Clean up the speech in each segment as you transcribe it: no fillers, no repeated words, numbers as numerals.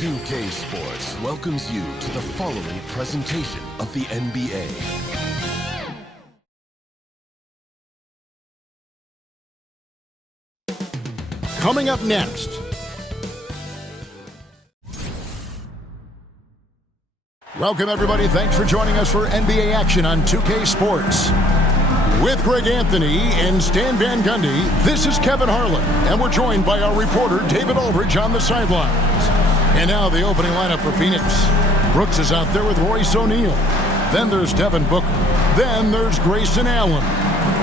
2K Sports welcomes you to the following presentation of the NBA. Coming up next. Welcome, everybody. Thanks for joining us for NBA action on 2K Sports. With Greg Anthony and Stan Van Gundy, this is Kevin Harlan, and we're joined by our reporter, David Aldridge, on the sidelines. And now the opening lineup for Phoenix. Brooks is out there with Royce O'Neale. Then there's Devin Booker. Then there's Grayson Allen.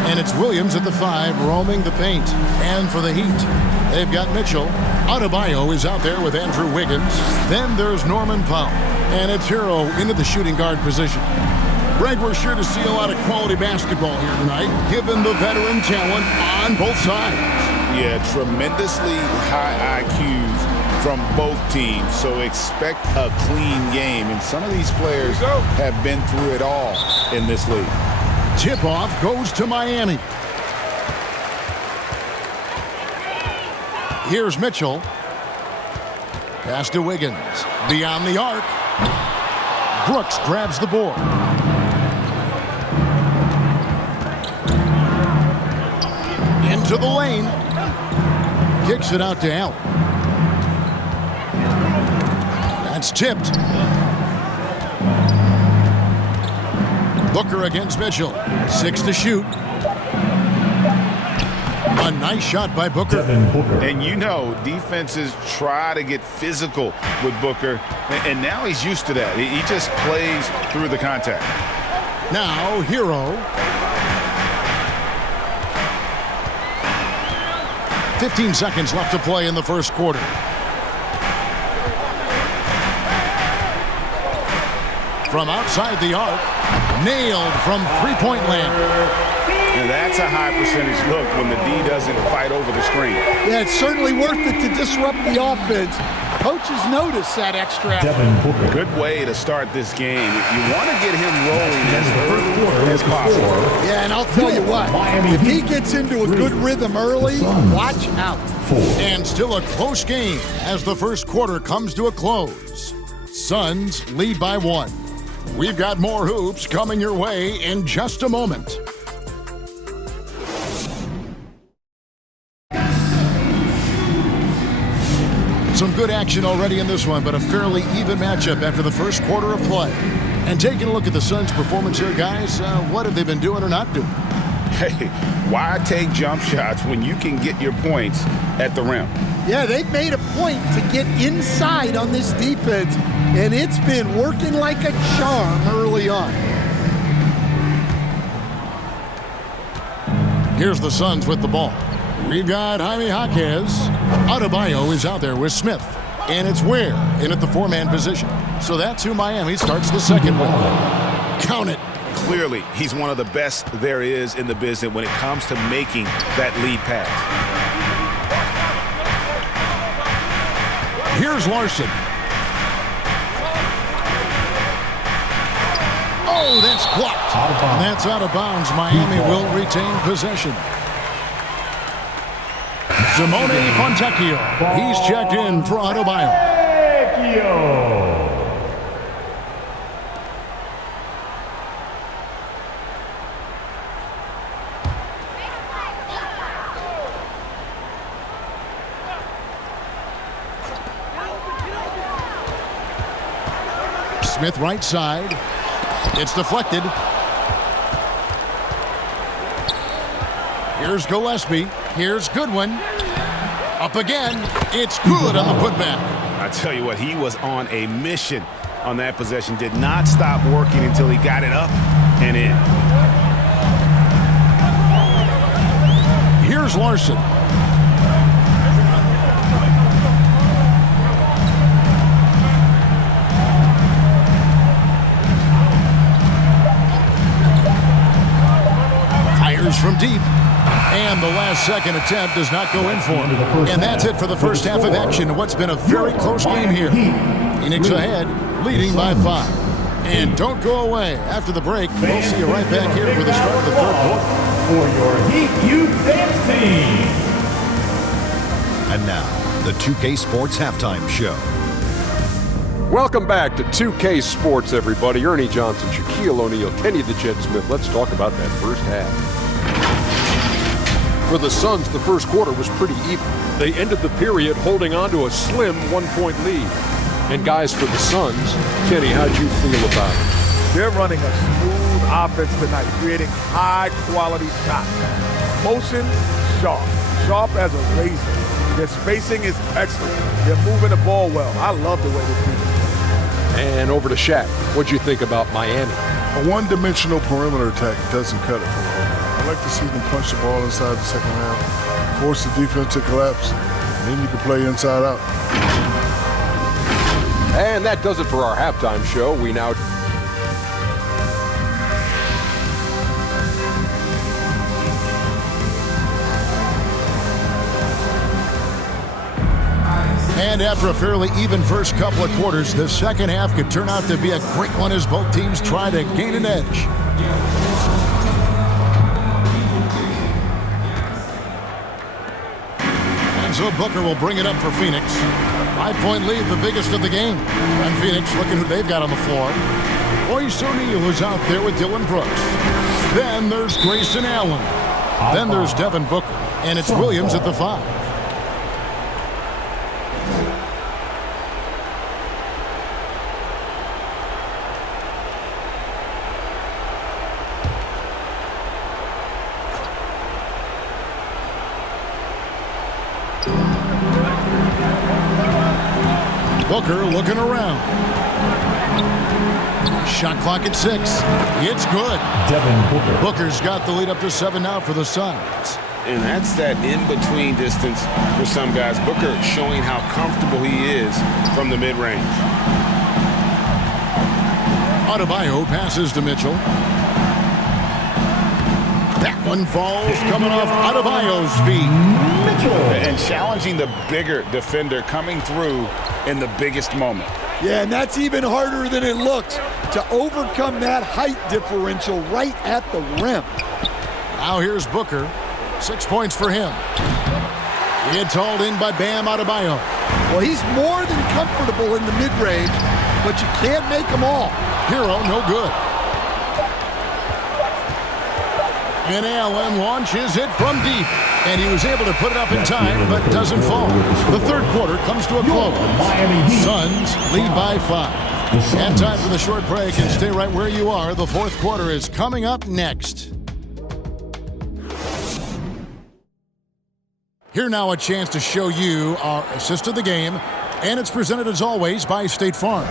And it's Williams at the 5 roaming the paint. And for the Heat, they've got Mitchell. Adebayo is out there with Andrew Wiggins. Then there's Norman Powell. And it's Hero into the shooting guard position. Greg, we're sure to see a lot of quality basketball here tonight, given the veteran talent on both sides. Yeah, tremendously high IQs from both teams, so expect a clean game. And some of these players have been through it all in this league. Tip-off goes to Miami. Here's Mitchell. Pass to Wiggins. Beyond the arc. Brooks grabs the board. Into the lane. Kicks it out to Allen. That's tipped. Booker against Mitchell. 6 to shoot. A nice shot by Booker. And you know, defenses try to get physical with Booker, and now he's used to that. He just plays through the contact. Now, Hero. 15 seconds left to play in the first quarter. From outside the arc, nailed from three-point land. And that's a high percentage look when the D doesn't fight over the screen. Yeah, it's certainly worth it to disrupt the offense. Coaches notice that extra effort. Good way to start this game. You want to get him rolling as early as possible. Yeah, and I'll tell you what, if he gets into a good rhythm early, watch out. And still a close game as the first quarter comes to a close. Suns lead by 1. We've got more hoops coming your way in just a moment. Some good action already in this one, but a fairly even matchup after the first quarter of play. And taking a look at the Suns' performance here, guys, what have they been doing or not doing? Hey, why take jump shots when you can get your points at the rim? Yeah, they've made a point to get inside on this defense, and it's been working like a charm early on. Here's the Suns with the ball. We've got Jaime Jaquez. Adebayo is out there with Smith. And it's Ware in at the 4-man position. So that's who Miami starts the second with. Count it. Clearly, he's one of the best there is in the business when it comes to making that lead pass. Here's Larson. Oh, that's blocked. And that's out of bounds. Miami will retain possession. Simone Fontecchio. He's checked in for Adebayo. Smith right side. It's deflected. Here's Gillespie. Here's Goodwin. Up again. It's good on the putback. I tell you what, he was on a mission on that possession. Did not stop working until he got it up and in. Here's Larson. Fires from deep. And the last second attempt does not go in for him. And that's it for the first half of action. What's been a very close game here. Phoenix ahead, leading by 5. And don't go away. After the break, we'll see you right back here for the start of the third quarter. For your Heat Youth Fantasy. And now, the 2K Sports Halftime Show. Welcome back to 2K Sports, everybody. Ernie Johnson, Shaquille O'Neal, Kenny the Jet Smith. Let's talk about that first half. For the Suns, the first quarter was pretty even. They ended the period holding on to a slim 1-point lead. And guys, for the Suns, Kenny, how'd you feel about it? They're running a smooth offense tonight, creating high-quality shots. Motion, sharp as a razor. Their spacing is excellent. They're moving the ball well. I love the way this team is. And over to Shaq. What'd you think about Miami? A one-dimensional perimeter attack doesn't cut it for the whole game. I like to see them punch the ball inside the second half, force the defense to collapse, and then you can play inside out. And that does it for our halftime show. We now... And after a fairly even first couple of quarters, the second half could turn out to be a great one as both teams try to gain an edge. And so Booker will bring it up for Phoenix. 5-point lead, the biggest of the game. And Phoenix looking who they've got on the floor. Royce O'Neale is out there with Dylan Brooks. Then there's Grayson Allen. Then there's Devin Booker. And it's Williams at the 5. Booker looking around. Shot clock at 6. It's good. Devin Booker. Booker's got the lead up to 7 now for the Suns. And that's that in-between distance for some guys. Booker showing how comfortable he is from the mid-range. Adebayo passes to Mitchell. That one falls coming off Adebayo's feet. And challenging the bigger defender coming through in the biggest moment. Yeah, and that's even harder than it looks to overcome that height differential right at the rim. Now here's Booker. 6 points for him. It's hauled in by Bam Adebayo. Well, he's more than comfortable in the mid-range, but you can't make them all. Hero, no good. And Allen launches it from deep. And he was able to put it up in time, but doesn't fall. The third quarter comes to a close. Suns lead by 5. And time for the short break, and stay right where you are. The fourth quarter is coming up next. Here now a chance to show you our assist of the game. And it's presented as always by State Farm.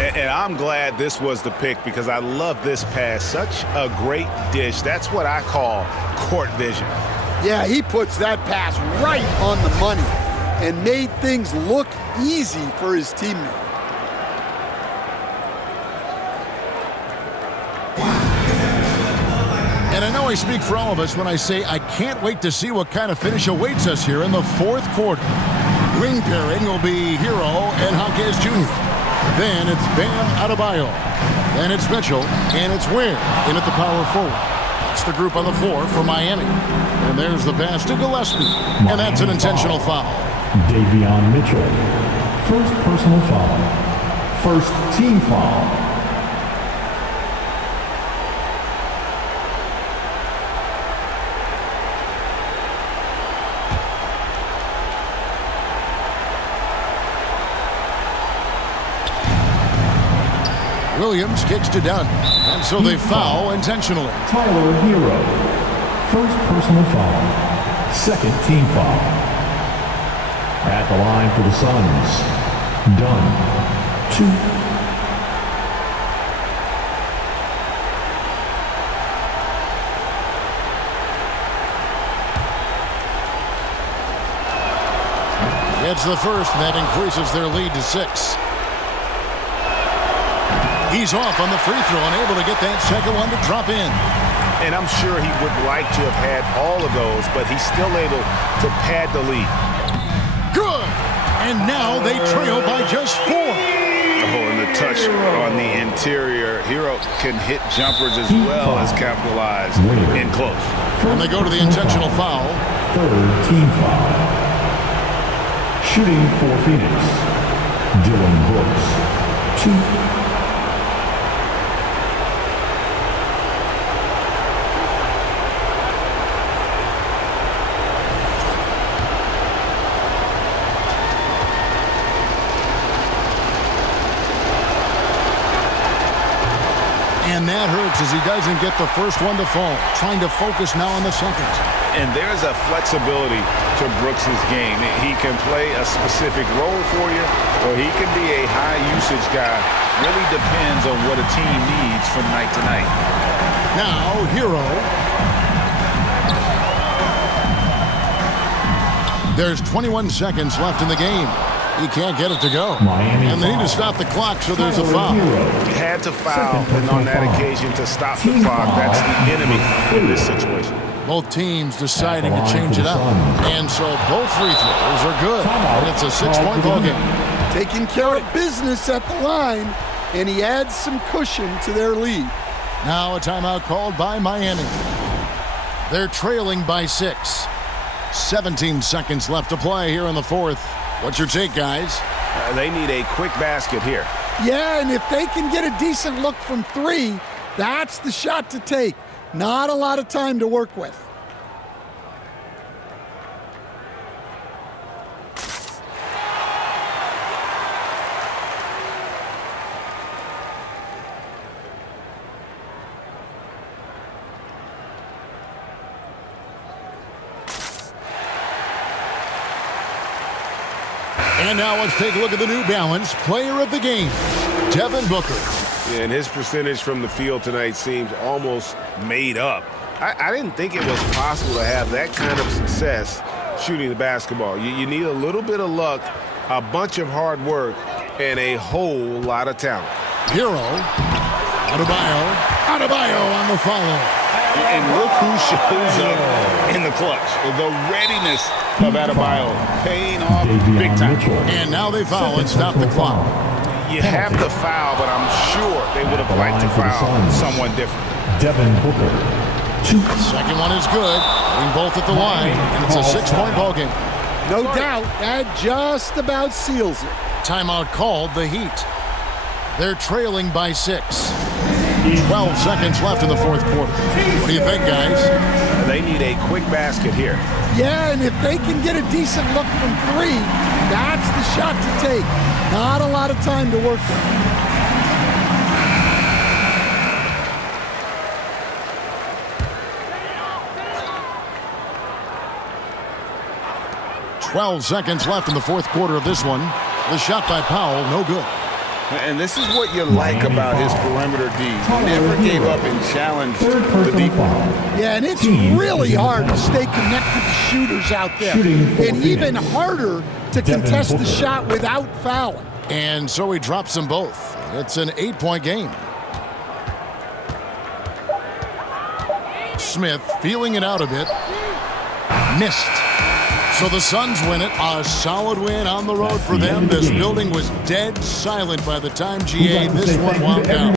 And I'm glad this was the pick because I love this pass. Such a great dish. That's what I call court vision. Yeah, he puts that pass right on the money and made things look easy for his teammate. And I know I speak for all of us when I say I can't wait to see what kind of finish awaits us here in the fourth quarter. Wing pairing will be Hero and Hawkes Jr. Then it's Bam Adebayo. Then it's Mitchell. And it's Ware in at the power forward. That's the group on the floor for Miami. And there's the pass to Gillespie. And that's an intentional foul. Davion Mitchell. First personal foul. First team foul. Williams kicks to Dunn. And so they foul intentionally. Tyler Hero. First personal foul. Second team foul. At the line for the Suns. Dunn. 2. It's the first, and that increases their lead to 6. He's off on the free throw and able to get that second one to drop in. And I'm sure he would like to have had all of those, but he's still able to pad the lead. Good! And now they trail by just 4. Oh, and the touch on the interior. Hero can hit jumpers as well as capitalize in close. And they go to the intentional foul. Third team foul. Shooting for Phoenix. Brooks, 2. And that hurts as he doesn't get the first one to fall. Trying to focus now on the second. And there's a flexibility to Brooks's game. He can play a specific role for you, or he can be a high-usage guy. Really depends on what a team needs from night to night. Now, Hero. There's 21 seconds left in the game. He can't get it to go. And they need to stop the clock, so there's a foul. Had to foul on that occasion to stop the clock. That's the enemy in this situation. Both teams deciding to change it up. And so both free throws are good. And it's a 6-point ball game. Taking care of business at the line, and he adds some cushion to their lead. Now a timeout called by Miami. They're trailing by 6. 17 seconds left to play here in the fourth. What's your take, guys? They need a quick basket here. Yeah, and if they can get a decent look from 3, that's the shot to take. Not a lot of time to work with. And now let's take a look at the New Balance player of the game, Devin Booker. Yeah, and his percentage from the field tonight seems almost made up. I didn't think it was possible to have that kind of success shooting the basketball. You need a little bit of luck, a bunch of hard work, and a whole lot of talent. Hero, Adebayo on the follow. And look who shows up in the clutch. The readiness of Adebayo paying off big time. And now they foul and stop the clock. You have to foul, but I'm sure they would have liked to foul someone different. Devin Booker, 2. Second one is good. Getting both at the line, and it's a 6-point ball game. No doubt, that just about seals it. Timeout called the Heat. They're trailing by 6. 12 seconds left in the fourth quarter. What do you think, guys? They need a quick basket here. Yeah, and if they can get a decent look from 3, that's the shot to take. Not a lot of time to work with. "12 seconds left in the fourth quarter of this one. The shot by Powell, no good. And this is what you like about his perimeter D. He never gave up and challenged the defense. Yeah, and it's really hard to stay connected to shooters out there. And even harder to contest the shot without fouling. And so he drops them both. It's an 8-point game. Smith feeling it out a bit. Missed. So the Suns win it. A solid win on the road for them. This building was dead silent by the time GA this one wound down.